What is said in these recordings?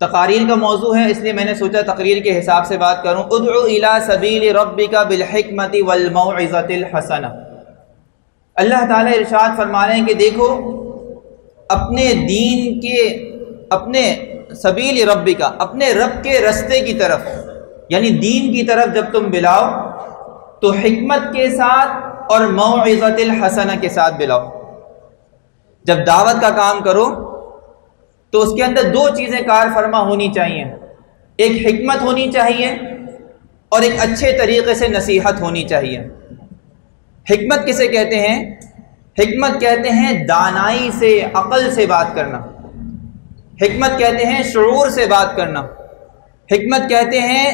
تقاریر کا موضوع ہے، اس لیے میں نے سوچا تقریر کے حساب سے بات کروں۔ ادعو الی سبیل ربک بالحکمت والموعظۃ الحسنہ۔ اللہ تعالیٰ ارشاد فرما رہے ہیں کہ دیکھو اپنے دین کے، اپنے سبیل ربک، اپنے رب کے رستے کی طرف، یعنی دین کی طرف جب تم بلاؤ تو حکمت کے ساتھ اور موعظۃ الحسنہ کے ساتھ بلاؤ۔ جب دعوت کا کام کرو تو اس کے اندر دو چیزیں کار فرما ہونی چاہیے، ایک حکمت ہونی چاہیے اور ایک اچھے طریقے سے نصیحت ہونی چاہیے۔ حکمت کسے کہتے ہیں؟ حکمت کہتے ہیں دانائی سے، عقل سے بات کرنا۔ حکمت کہتے ہیں شعور سے بات کرنا۔ حکمت کہتے ہیں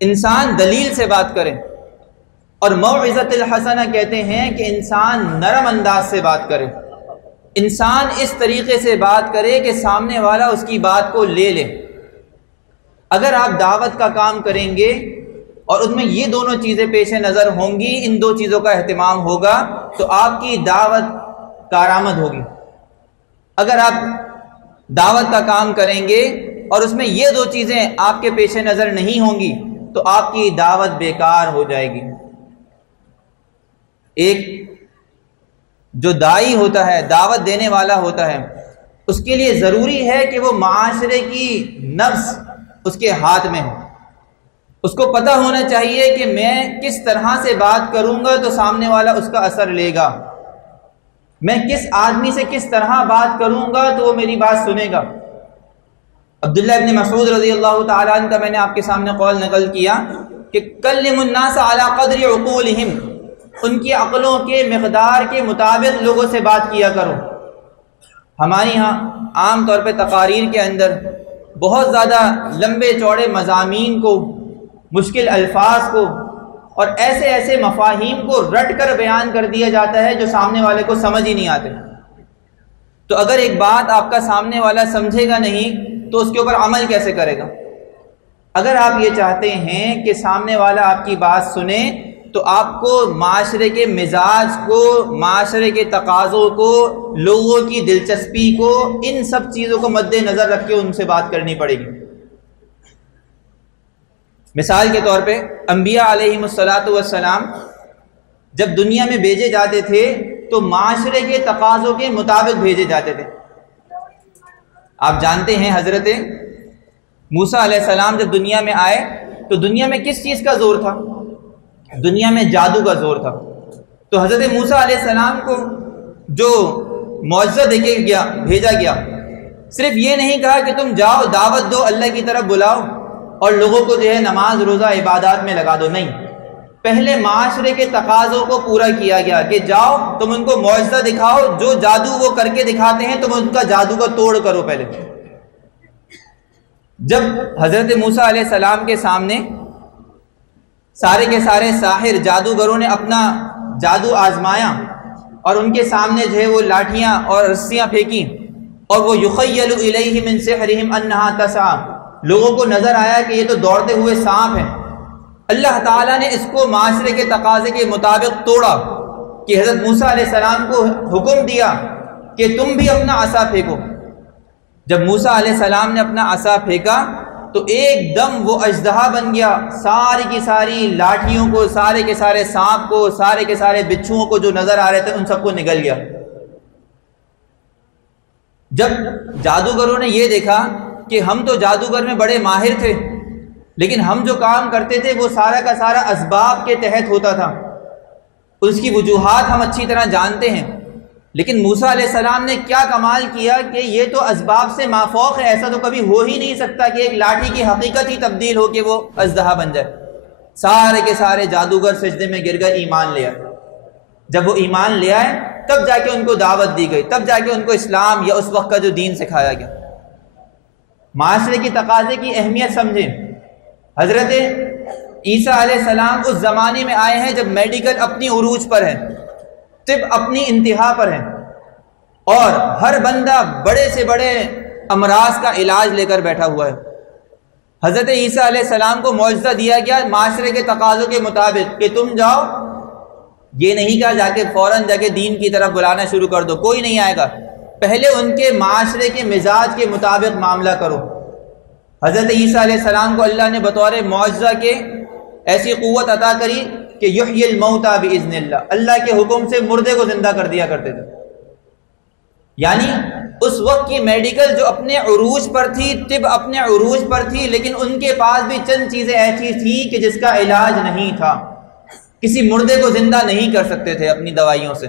انسان دلیل سے بات کرے۔ اور موعظۃ الحسنہ کہتے ہیں کہ انسان نرم انداز سے بات کرے، انسان اس طریقے سے بات کرے کہ سامنے والا اس کی بات کو لے لے۔ اگر آپ دعوت کا کام کریں گے اور اس میں یہ دونوں چیزیں پیش نظر ہوں گی، ان دو چیزوں کا اہتمام ہوگا تو آپ کی دعوت کارآمد ہوگی۔ اگر آپ دعوت کا کام کریں گے اور اس میں یہ دو چیزیں آپ کے پیش نظر نہیں ہوں گی تو آپ کی دعوت بیکار ہو جائے گی۔ ایک جو داعی ہوتا ہے، دعوت دینے والا ہوتا ہے، اس کے لیے ضروری ہے کہ وہ معاشرے کی نبض اس کے ہاتھ میں ہو۔ اس کو پتہ ہونا چاہیے کہ میں کس طرح سے بات کروں گا تو سامنے والا اس کا اثر لے گا، میں کس آدمی سے کس طرح بات کروں گا تو وہ میری بات سنے گا۔ عبداللہ ابن مسعود رضی اللہ تعالیٰ عنہ کا میں نے آپ کے سامنے قول نقل کیا کہ کلم الناس علی قدر عقولہم، ان کی عقلوں کے مقدار کے مطابق لوگوں سے بات کیا کرو۔ ہمارے ہاں عام طور پہ تقاریر کے اندر بہت زیادہ لمبے چوڑے مضامین کو، مشکل الفاظ کو اور ایسے ایسے مفاہیم کو رٹ کر بیان کر دیا جاتا ہے جو سامنے والے کو سمجھ ہی نہیں آتے۔ تو اگر ایک بات آپ کا سامنے والا سمجھے گا نہیں تو اس کے اوپر عمل کیسے کرے گا؟ اگر آپ یہ چاہتے ہیں کہ سامنے والا آپ کی بات سنے تو آپ کو معاشرے کے مزاج کو، معاشرے کے تقاضوں کو، لوگوں کی دلچسپی کو، ان سب چیزوں کو مد نظر رکھ کے ان سے بات کرنی پڑے گی۔ مثال کے طور پہ انبیاء علیہم السلام جب دنیا میں بھیجے جاتے تھے تو معاشرے کے تقاضوں کے مطابق بھیجے جاتے تھے۔ آپ جانتے ہیں حضرت موسیٰ علیہ السلام جب دنیا میں آئے تو دنیا میں کس چیز کا زور تھا؟ دنیا میں جادو کا زور تھا۔ تو حضرت موسیٰ علیہ السلام کو جو معجزہ دے کے بھیجا گیا، صرف یہ نہیں کہا کہ تم جاؤ دعوت دو، اللہ کی طرف بلاؤ اور لوگوں کو جو ہے نماز روزہ عبادات میں لگا دو، نہیں، پہلے معاشرے کے تقاضوں کو پورا کیا گیا کہ جاؤ تم ان کو معجزہ دکھاؤ، جو جادو وہ کر کے دکھاتے ہیں تم ان کا جادو کا توڑ کرو۔ پہلے جب حضرت موسیٰ علیہ السلام کے سامنے سارے کے سارے ساحر جادوگروں نے اپنا جادو آزمایا اور ان کے سامنے جو ہے وہ لاٹھیاں اور رسیاں پھینکی اور وہ یخیل الیہ من سحرہم انہا تسعی، لوگوں کو نظر آیا کہ یہ تو دوڑتے ہوئے سانپ ہیں۔ اللہ تعالیٰ نے اس کو معاشرے کے تقاضے کے مطابق توڑا کہ حضرت موسیٰ علیہ السلام کو حکم دیا کہ تم بھی اپنا عصا پھینکو۔ جب موسیٰ علیہ السلام نے اپنا عصا پھینکا تو ایک دم وہ اژدہا بن گیا، ساری کی ساری لاٹھیوں کو، سارے کے سارے سانپ کو، سارے کے سارے بچھوؤں کو جو نظر آ رہے تھے ان سب کو نگل گیا۔ جب جادوگروں نے یہ دیکھا کہ ہم تو جادوگر میں بڑے ماہر تھے لیکن ہم جو کام کرتے تھے وہ سارا کا سارا اسباب کے تحت ہوتا تھا، اس کی وجوہات ہم اچھی طرح جانتے ہیں، لیکن موسیٰ علیہ السلام نے کیا کمال کیا کہ یہ تو اسباب سے مافوق ہے، ایسا تو کبھی ہو ہی نہیں سکتا کہ ایک لاٹھی کی حقیقت ہی تبدیل ہو کہ وہ اژدہا بن جائے۔ سارے کے سارے جادوگر سجدے میں گر گئے، ایمان لے آئے۔ جب وہ ایمان لے آئے تب جا کے ان کو دعوت دی گئی، تب جا کے ان کو اسلام یا اس وقت کا جو دین سکھایا گیا۔ معاشرے کی تقاضے کی اہمیت سمجھیں۔ حضرت عیسیٰ علیہ السلام اس زمانے میں آئے ہیں جب میڈیکل اپنی عروج پر ہے، طب اپنی انتہا پر ہے اور ہر بندہ بڑے سے بڑے امراض کا علاج لے کر بیٹھا ہوا ہے۔ حضرت عیسیٰ علیہ السلام کو معجزہ دیا گیا معاشرے کے تقاضوں کے مطابق کہ تم جاؤ، یہ نہیں کہا جا کے فوراً جا کے دین کی طرف بلانا شروع کر دو، کوئی نہیں آئے گا، پہلے ان کے معاشرے کے مزاج کے مطابق معاملہ کرو۔ حضرت عیسیٰ علیہ السلام کو اللہ نے بطور معجزہ کے ایسی قوت عطا کری کہ یحیی الموتى باذن اللہ، اللہ کے حکم سے مردے کو زندہ کر دیا کرتے تھے۔ یعنی اس وقت کی میڈیکل جو اپنے عروج پر تھی، طب اپنے عروج پر تھی، لیکن ان کے پاس بھی چند چیزیں ایسی تھیں کہ جس کا علاج نہیں تھا۔ کسی مردے کو زندہ نہیں کر سکتے تھے اپنی دوائیوں سے،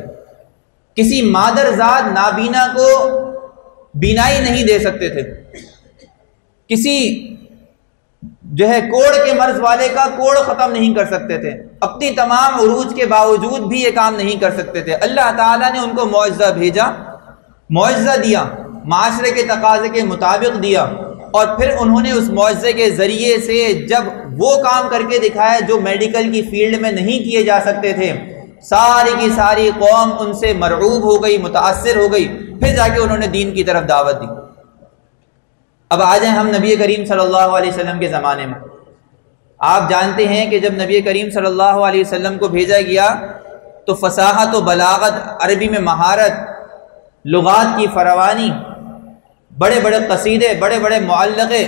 کسی مادر ذات نابینا کو بینائی نہیں دے سکتے تھے، کسی جو ہے کوڑ کے مرض والے کا کوڑ ختم نہیں کر سکتے تھے، اپنی تمام عروج کے باوجود بھی یہ کام نہیں کر سکتے تھے۔ اللہ تعالیٰ نے ان کو معجزہ بھیجا، معجزہ دیا، معاشرے کے تقاضے کے مطابق دیا، اور پھر انہوں نے اس معجزے کے ذریعے سے جب وہ کام کر کے دکھایا جو میڈیکل کی فیلڈ میں نہیں کیے جا سکتے تھے، ساری کی ساری قوم ان سے مرعوب ہو گئی، متاثر ہو گئی، پھر جا کے انہوں نے دین کی طرف دعوت دی۔ اب آ جائیں ہم نبی کریم صلی اللہ علیہ وسلم کے زمانے میں۔ آپ جانتے ہیں کہ جب نبی کریم صلی اللہ علیہ وسلم کو بھیجا گیا تو فصاحت و بلاغت، عربی میں مہارت، لغات کی فراوانی، بڑے بڑے قصیدے، بڑے بڑے معلقے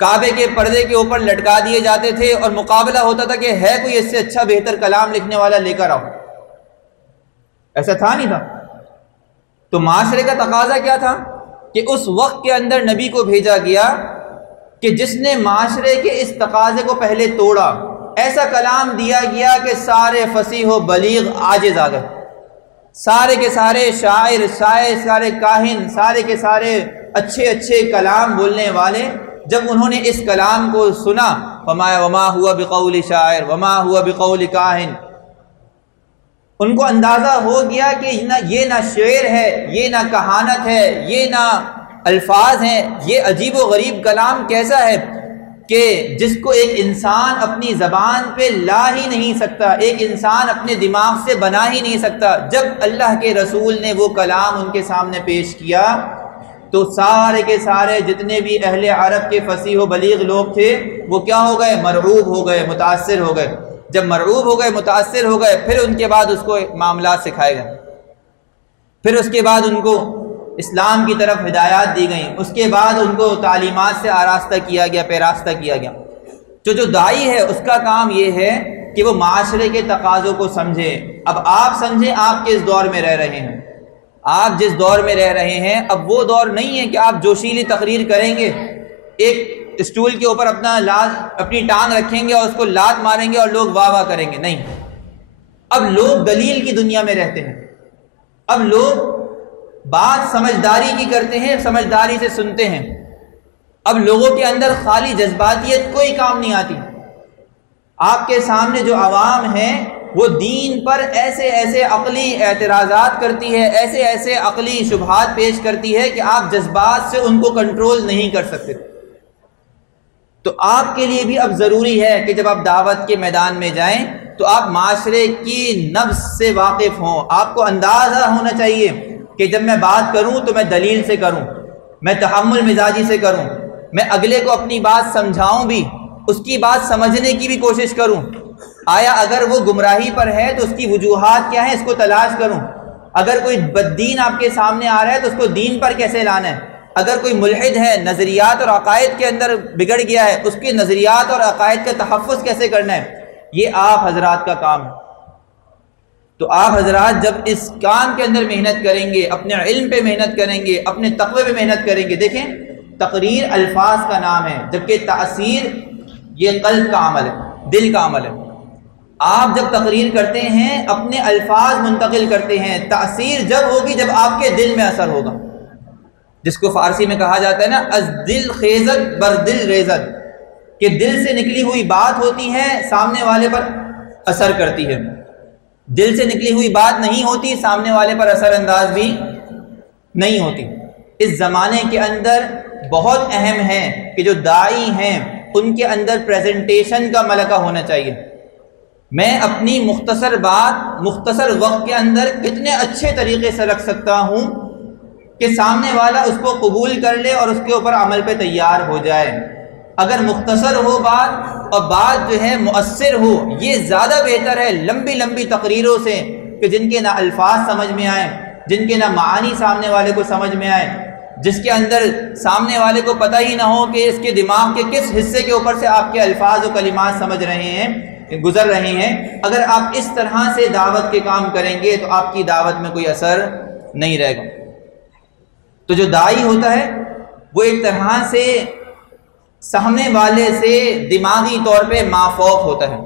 کعبے کے پردے کے اوپر لٹکا دیے جاتے تھے، اور مقابلہ ہوتا تھا کہ ہے کوئی اس سے اچھا بہتر کلام لکھنے والا لے کر آؤ۔ ایسا تھا نہیں تھا؟ تو معاشرے کا تقاضا کیا تھا کہ اس وقت کے اندر نبی کو بھیجا گیا کہ جس نے معاشرے کے اس تقاضے کو پہلے توڑا، ایسا کلام دیا گیا کہ سارے فصیح و بلیغ عاجز آ گئے، سارے کے سارے شاعر، سارے کاہن، سارے کے سارے اچھے اچھے کلام بولنے والے جب انہوں نے اس کلام کو سنا، وما ہوا بقول شاعر وما ہوا بقول کاہن، ان کو اندازہ ہو گیا کہ یہ نہ شعر ہے، یہ نہ کہانت ہے، یہ نہ الفاظ ہیں، یہ عجیب و غریب کلام کیسا ہے کہ جس کو ایک انسان اپنی زبان پہ لا ہی نہیں سکتا، ایک انسان اپنے دماغ سے بنا ہی نہیں سکتا۔ جب اللہ کے رسول نے وہ کلام ان کے سامنے پیش کیا تو سارے کے سارے جتنے بھی اہل عرب کے فصیح و بلیغ لوگ تھے وہ کیا ہو گئے؟ مرعوب ہو گئے، متاثر ہو گئے۔ جب مرعوب ہو گئے، متاثر ہو گئے، پھر ان کے بعد اس کو معاملات سکھائے گئے، پھر اس کے بعد ان کو اسلام کی طرف ہدایات دی گئیں، اس کے بعد ان کو تعلیمات سے آراستہ کیا گیا، پیراستہ کیا گیا۔ جو داعی ہے اس کا کام یہ ہے کہ وہ معاشرے کے تقاضوں کو سمجھے۔ اب آپ سمجھیں آپ کس دور میں رہ رہے ہیں، آپ جس دور میں رہ رہے ہیں اب وہ دور نہیں ہے کہ آپ جوشیلی تقریر کریں گے، ایک اسٹول کے اوپر اپنی ٹانگ رکھیں گے اور اس کو لات ماریں گے اور لوگ واہ واہ کریں گے، نہیں۔ اب لوگ دلیل کی دنیا میں رہتے ہیں، اب لوگ بات سمجھداری کی کرتے ہیں، سمجھداری سے سنتے ہیں۔ اب لوگوں کے اندر خالی جذباتیت کوئی کام نہیں آتی۔ آپ کے سامنے جو عوام ہیں وہ دین پر ایسے ایسے عقلی اعتراضات کرتی ہے، ایسے ایسے عقلی شبہات پیش کرتی ہے کہ آپ جذبات سے ان کو کنٹرول نہیں کر سکتے۔ تو آپ کے لیے بھی اب ضروری ہے کہ جب آپ دعوت کے میدان میں جائیں تو آپ معاشرے کی نبض سے واقف ہوں۔ آپ کو اندازہ ہونا چاہیے کہ جب میں بات کروں تو میں دلیل سے کروں، میں تحمل مزاجی سے کروں، میں اگلے کو اپنی بات سمجھاؤں بھی، اس کی بات سمجھنے کی بھی کوشش کروں۔ آیا اگر وہ گمراہی پر ہے تو اس کی وجوہات کیا ہیں، اس کو تلاش کروں۔ اگر کوئی بددین آپ کے سامنے آ رہا ہے تو اس کو دین پر کیسے لانا ہے۔ اگر کوئی ملحد ہے، نظریات اور عقائد کے اندر بگڑ گیا ہے، اس کے نظریات اور عقائد کا تحفظ کیسے کرنا ہے، یہ آپ حضرات کا کام ہے۔ تو آپ حضرات جب اس کام کے اندر محنت کریں گے، اپنے علم پہ محنت کریں گے، اپنے تقوی پہ محنت کریں گے۔ دیکھیں تقریر الفاظ کا نام ہے، جبکہ تاثیر یہ قلب کا عمل ہے، دل کا عمل ہے۔ آپ جب تقریر کرتے ہیں اپنے الفاظ منتقل کرتے ہیں، تاثیر جب ہوگی جب آپ کے دل میں اثر ہوگا، جس کو فارسی میں کہا جاتا ہے نا از دل خیزت بر دل ریزت، کہ دل سے نکلی ہوئی بات ہوتی ہے سامنے والے پر اثر کرتی ہے، دل سے نکلی ہوئی بات نہیں ہوتی سامنے والے پر اثر انداز بھی نہیں ہوتی۔ اس زمانے کے اندر بہت اہم ہے کہ جو داعی ہیں ان کے اندر پریزنٹیشن کا ملکہ ہونا چاہیے۔ میں اپنی مختصر بات مختصر وقت کے اندر کتنے اچھے طریقے سے رکھ سکتا ہوں کہ سامنے والا اس کو قبول کر لے اور اس کے اوپر عمل پہ تیار ہو جائے۔ اگر مختصر ہو بات اور بات جو ہے مؤثر ہو، یہ زیادہ بہتر ہے لمبی لمبی تقریروں سے کہ جن کے نہ الفاظ سمجھ میں آئیں، جن کے نہ معانی سامنے والے کو سمجھ میں آئے، جس کے اندر سامنے والے کو پتہ ہی نہ ہو کہ اس کے دماغ کے کس حصے کے اوپر سے آپ کے الفاظ و کلمات سمجھ رہے ہیں، گزر رہے ہیں، اگر آپ اس طرح سے دعوت کے کام کریں گے تو آپ کی دعوت میں کوئی اثر نہیں رہے گا۔ تو جو داعی ہوتا ہے وہ ایک طرح سے سامنے والے سے دماغی طور پہ مافوق ہوتا ہے۔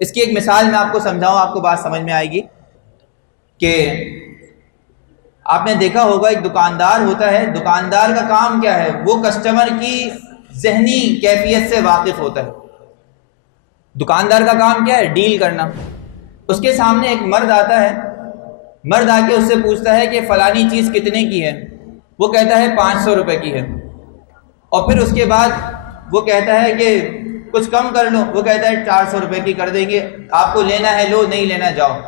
اس کی ایک مثال میں آپ کو سمجھاؤں، آپ کو بات سمجھ میں آئے گی کہ آپ نے دیکھا ہوگا ایک دکاندار ہوتا ہے، دکاندار کا کام کیا ہے؟ وہ کسٹمر کی ذہنی کیفیت سے واقف ہوتا ہے۔ دکاندار کا کام کیا ہے؟ ڈیل کرنا۔ اس کے سامنے ایک مرد آتا ہے، مرد آ کے اس سے پوچھتا ہے کہ فلانی چیز کتنے کی ہے؟ وہ کہتا ہے 500 روپے کی ہے۔ اور پھر اس کے بعد وہ کہتا ہے کہ کچھ کم کر لو، وہ کہتا ہے 400 روپے کی کر دیں گے، آپ کو لینا ہے لو، نہیں لینا جاؤ۔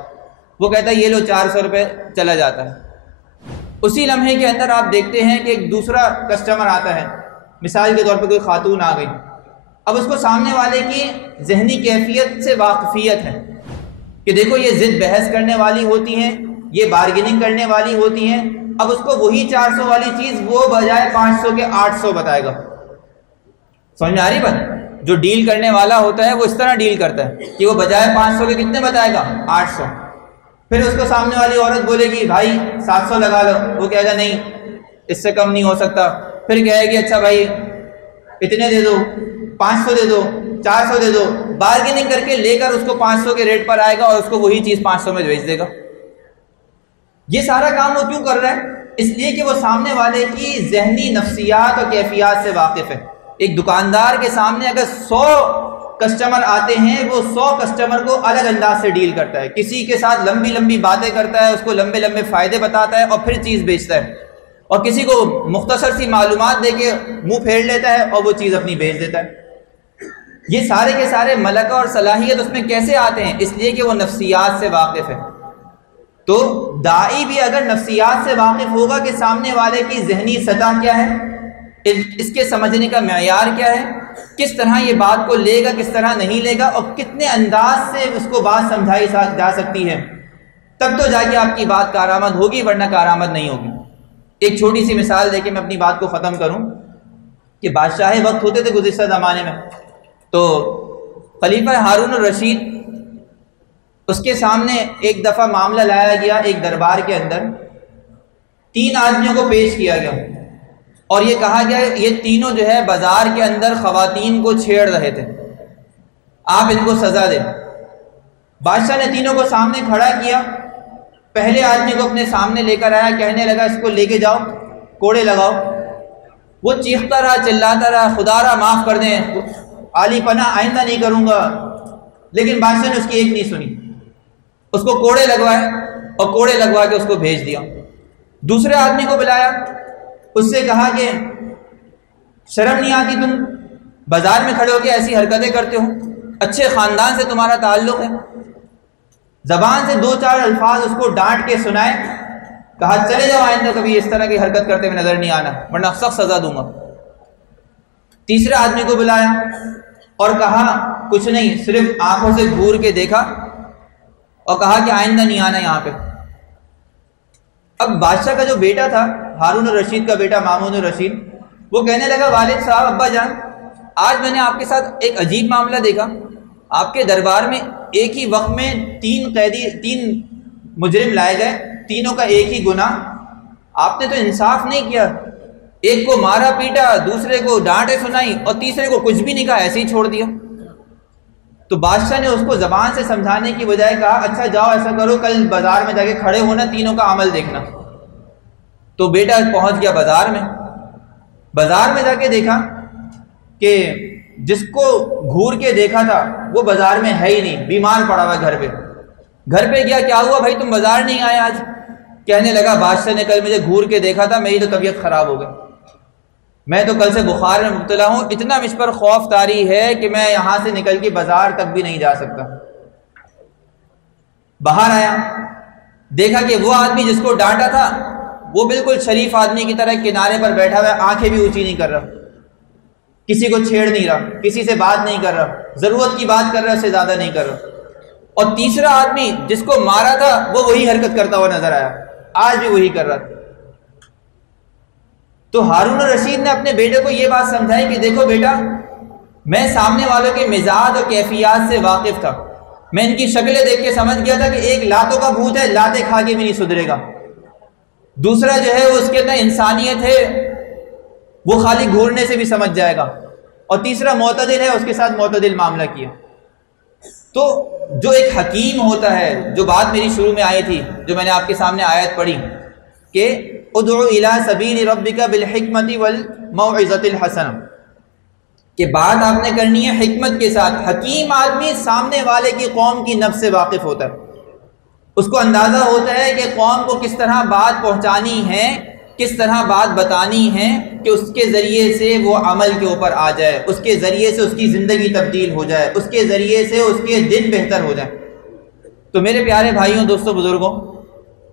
وہ کہتا ہے یہ لو 400 روپے، چلا جاتا ہے۔ اسی لمحے کے اندر آپ دیکھتے ہیں کہ ایک دوسرا کسٹمر آتا ہے، مثال کے طور پہ کوئی خاتون آ گئی، اب اس کو سامنے والے کی ذہنی کیفیت سے واقفیت ہے کہ دیکھو یہ ضد بحث کرنے والی ہوتی ہیں، یہ بارگیننگ کرنے والی ہوتی ہیں، اب اس کو وہی 400 والی چیز وہ بجائے 500 کے 800 بتائے گا۔ سمجھ میں آ رہی بات؟ جو ڈیل کرنے والا ہوتا ہے وہ اس طرح ڈیل کرتا ہے کہ وہ بجائے 500 کے کتنے بتائے گا؟ 800۔ پھر اس کو سامنے والی عورت بولے گی بھائی 700 لگا لو، وہ کہے گا نہیں اس سے کم نہیں ہو سکتا۔ پھر کہے گی اچھا بھائی اتنے دے دو، 500 دے دو، 400 دے دو، بارگیننگ کر کے لے کر اس کو 500 کے ریٹ پر آئے گا اور اس کو وہی چیز 500 میں بھیج دے گا۔ یہ سارا کام وہ کیوں کر رہا ہے؟ اس لیے کہ وہ سامنے والے کی ذہنی نفسیات اور کیفیات سے واقف ہے۔ ایک دکاندار کے سامنے اگر 100 کسٹمر آتے ہیں، وہ 100 کسٹمر کو الگ انداز سے ڈیل کرتا ہے، کسی کے ساتھ لمبی لمبی باتیں کرتا ہے، اس کو لمبے لمبے فائدے بتاتا ہے اور پھر چیز بیچتا ہے، اور کسی کو مختصر سی معلومات دے کے منہ پھیر لیتا ہے اور وہ چیز اپنی بیچ دیتا ہے۔ یہ سارے کے سارے ملکہ اور صلاحیت اس میں کیسے آتے ہیں؟ اس لیے کہ وہ نفسیات سے واقف ہے۔ تو داعی بھی اگر نفسیات سے واقف ہوگا کہ سامنے والے کی ذہنی سطح کیا ہے، اس کے سمجھنے کا معیار کیا ہے، کس طرح یہ بات کو لے گا، کس طرح نہیں لے گا، اور کتنے انداز سے اس کو بات سمجھائی جا سکتی ہے، تب تو جا کے آپ کی بات کارآمد ہوگی، ورنہ کارآمد نہیں ہوگی۔ ایک چھوٹی سی مثال دے کے میں اپنی بات کو ختم کروں کہ بادشاہ وقت ہوتے تھے گزشتہ زمانے میں، تو خلیفہ ہارون الرشید، اس کے سامنے ایک دفعہ معاملہ لایا گیا ایک دربار کے اندر، 3 آدمیوں کو پیش کیا گیا اور یہ کہا گیا یہ تینوں جو ہے بازار کے اندر خواتین کو چھیڑ رہے تھے، آپ ان کو سزا دیں۔ بادشاہ نے تینوں کو سامنے کھڑا کیا، پہلے آدمی کو اپنے سامنے لے کر آیا، کہنے لگا اس کو لے کے جاؤ، کوڑے لگاؤ۔ وہ چیختا رہا، چلاتا رہا، خدا را معاف کر دیں، عالی پناہ آئندہ نہیں کروں گا، لیکن بادشاہ نے اس کی ایک نہیں سنی، اس کو کوڑے لگوائے اور کوڑے لگوا کے اس کو بھیج دیا۔ دوسرے آدمی کو بلایا، اس سے کہا کہ شرم نہیں آتی، تم بازار میں کھڑے ہو کے ایسی حرکتیں کرتے ہو، اچھے خاندان سے تمہارا تعلق ہے۔ زبان سے 2-4 الفاظ اس کو ڈانٹ کے سنائے، کہا چلے جاؤ، آئندہ کبھی اس طرح کی حرکت کرتے ہوئے نظر نہیں آنا ورنہ سخت سزا دوں گا۔ تیسرے آدمی کو بلایا اور کہا کچھ نہیں، صرف آنکھوں سے گھور کے دیکھا اور کہا کہ آئندہ نہیں آنا یہاں پہ۔ اب بادشاہ کا جو بیٹا تھا، ہارون الرشید کا بیٹا مامون الرشید، وہ کہنے لگا والد صاحب، ابا جان، آج میں نے آپ کے ساتھ ایک عجیب معاملہ دیکھا، آپ کے دربار میں ایک ہی وقت میں 3 مجرم لائے گئے، تینوں کا ایک ہی گناہ، آپ نے تو انصاف نہیں کیا، ایک کو مارا پیٹا، دوسرے کو ڈانٹے سنائی اور تیسرے کو کچھ بھی نہیں کہا، ایسے ہی چھوڑ دیا۔ تو بادشاہ نے اس کو زبان سے سمجھانے کی بجائے کہا اچھا جاؤ ایسا کرو، کل بازار میں جا کے کھڑے ہونا، تینوں کا عمل دیکھنا۔ تو بیٹا پہنچ گیا بازار میں جا کے دیکھا کہ جس کو گھور کے دیکھا تھا وہ بازار میں ہے ہی نہیں، بیمار پڑا ہوا گھر پہ گیا، کیا ہوا بھائی تم بازار نہیں آئے آج؟ کہنے لگا بادشاہ نے کل مجھے گھور کے دیکھا تھا، میری تو طبیعت خراب ہو گئی، میں تو کل سے بخار میں مبتلا ہوں، اتنا مجھ پر خوف طاری ہے کہ میں یہاں سے نکل کے بازار تک بھی نہیں جا سکتا۔ باہر آیا، دیکھا کہ وہ آدمی جس کو ڈانٹا تھا وہ بالکل شریف آدمی کی طرح کنارے پر بیٹھا ہوا ہے، آنکھیں بھی اونچی نہیں کر رہا، کسی کو چھیڑ نہیں رہا، کسی سے بات نہیں کر رہا، ضرورت کی بات کر رہا، اس سے زیادہ نہیں کر رہا۔ اور تیسرا آدمی جس کو مارا تھا وہ وہی حرکت کرتا ہوا نظر آیا، آج بھی وہی کر رہا تھا۔ تو ہارون الرشید نے اپنے بیٹے کو یہ بات سمجھائی کہ دیکھو بیٹا، میں سامنے والوں کے مزاج اور کیفیات سے واقف تھا، میں ان کی شکلیں دیکھ کے سمجھ گیا تھا کہ ایک لاتوں کا بھوت ہے، لاتیں کھا کے بھی نہیں سدھرے گا، دوسرا جو ہے وہ اس کے اندر انسانیت ہے، وہ خالی گھورنے سے بھی سمجھ جائے گا، اور تیسرا معتدل ہے، اس کے ساتھ معتدل معاملہ کیا۔ تو جو ایک حکیم ہوتا ہے، جو بات میری شروع میں آئی تھی، جو میں نے آپ کے سامنے آیت پڑھی کہ ادعو الی سبیل ربک بالحکمت والموعظۃ الحسنہ، کہ بات آپ نے کرنی ہے حکمت کے ساتھ۔ حکیم آدمی سامنے والے کی قوم کی نفس سے واقف ہوتا ہے، اس کو اندازہ ہوتا ہے کہ قوم کو کس طرح بات پہنچانی ہے، کس طرح بات بتانی ہے کہ اس کے ذریعے سے وہ عمل کے اوپر آ جائے، اس کے ذریعے سے اس کی زندگی تبدیل ہو جائے، اس کے ذریعے سے اس کے دن بہتر ہو جائے۔ تو میرے پیارے بھائیوں، دوستوں، بزرگوں،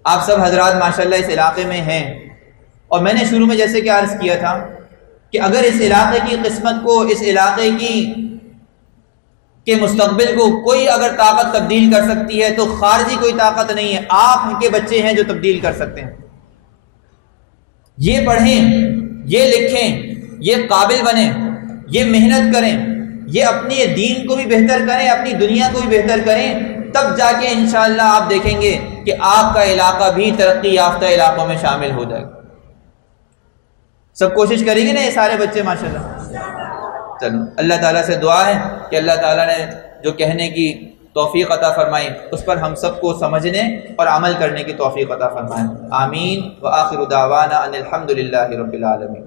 آپ سب حضرات ماشاءاللہ اس علاقے میں ہیں، اور میں نے شروع میں جیسے کہ عرض کیا تھا کہ اگر اس علاقے کی قسمت کو، اس علاقے کے مستقبل کو کوئی اگر طاقت تبدیل کر سکتی ہے تو خارجی کوئی طاقت نہیں ہے، آپ کے بچے ہیں جو تبدیل کر سکتے ہیں۔ یہ پڑھیں، یہ لکھیں، یہ قابل بنیں، یہ محنت کریں، یہ اپنی دین کو بھی بہتر کریں، اپنی دنیا کو بھی بہتر کریں، تب جا کے انشاءاللہ آپ دیکھیں گے کہ آپ کا علاقہ بھی ترقی یافتہ علاقوں میں شامل ہو جائے گا۔ سب کوشش کریں گے نا یہ سارے بچے ماشاءاللہ؟ چلو، اللہ تعالیٰ سے دعا ہے کہ اللہ تعالیٰ نے جو کہنے کی توفیق عطا فرمائی اس پر ہم سب کو سمجھنے اور عمل کرنے کی توفیق عطا فرمائے۔ آمین۔ وآخر دعوانا ان الحمد للہ رب العالمین۔